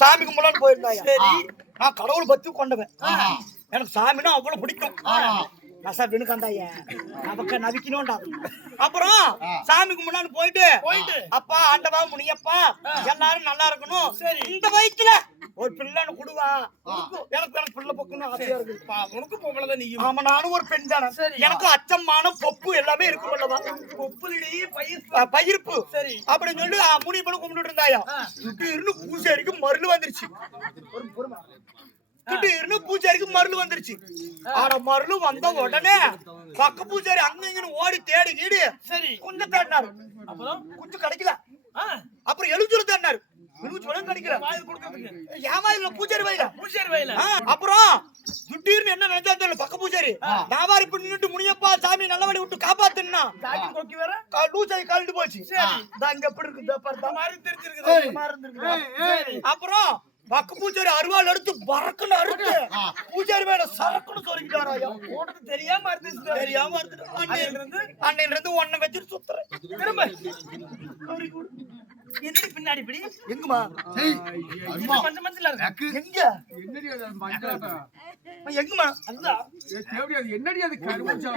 சாமி கும்பலான்னு போயிருந்தாயா? சரி, நான் கடவுள் பத்தி கொண்டவன். எனக்கு சாமினா அவ்வளவு பிடிக்கும். நசா வினுக்காந்தாய நமக்கு நவிக்கணும்டா. அப்புறம் சாமி கும்பிடான்னு போயிட்டு அப்பா ஆண்டவா முனியப்பா எல்லாரும் நல்லா இருக்கணும். இந்த வயசுல ஒரு பிள்ளைன்னு குடுவா. எனக்கு பிள்ளை பொக்குன்னு ஆசையா இருக்கு. உனக்கு பொம்பளைதான் நீ. ஆமா, நானும் ஒரு பெண் தானே. எனக்கு அச்சமான பொப்பு எல்லாமே இருக்கு. பொப்புலடி பயிர்ப்பு சரி அப்படின்னு சொல்லி முனி பண்ண கும்பிட்டு இருந்தாயா. திடீர்னு பூசாரிக்கு மருள் வந்துருச்சு. திடீர்னு பூஜாரிக்கு மருள் வந்துருச்சு. ஆனா மருள் வந்த உடனே பக்க பூஜாரி அங்க இங்கன்னு ஓடி தேடி கீடு சரி கொஞ்சம் தேடினாரு. அப்புறம் கொஞ்சம் கிடைக்கல. அப்புறம் எழுச்சூர் தேடினாரு. அப்புறம் திடீர்னு என்ன நினைச்சா தெரியல. பக்க பூஜாரி வியாபாரி பண்ணிட்டு முனியப்பா சாமி நல்ல வழி விட்டு காப்பாத்துனா கழண்டு போச்சு. அப்புறம் பக்க பூஜாரி அருவாள் எடுத்து பறக்குன்னு அறுத்து பூஜாரி மேல சரக்குன்னு சொல்லிக்கிட்டாராயா. ஓடுறது தெரியாம அன்னையில இருந்து ஒன்ன வச்சுட்டு சுத்துறேன். திரும்ப எதுக்கு பின்னாடி இப்படி எங்கமா மஞ்சள் மஞ்சள் எங்க எங்கமா என்னடி அது கருமச்சா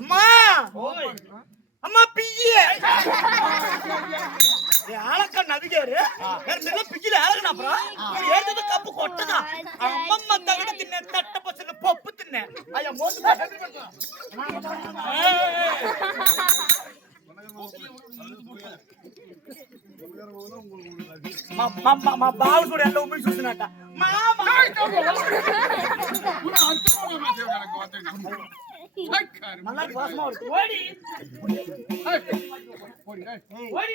அம்மா அம்மா பிய்யே ஆளக்கா நவிகாரு பிஜில ஆளக்கணும். அப்புறம் ஏறது கப்பு கொட்டுதா அம்மம்மா தவிட தின்ன தட்ட பசங்க பப்பு தின்ன ஐயா மோச మా బావ కూడా ఎలా ఊపి చూస్తున్నట్ట మళ్ళీ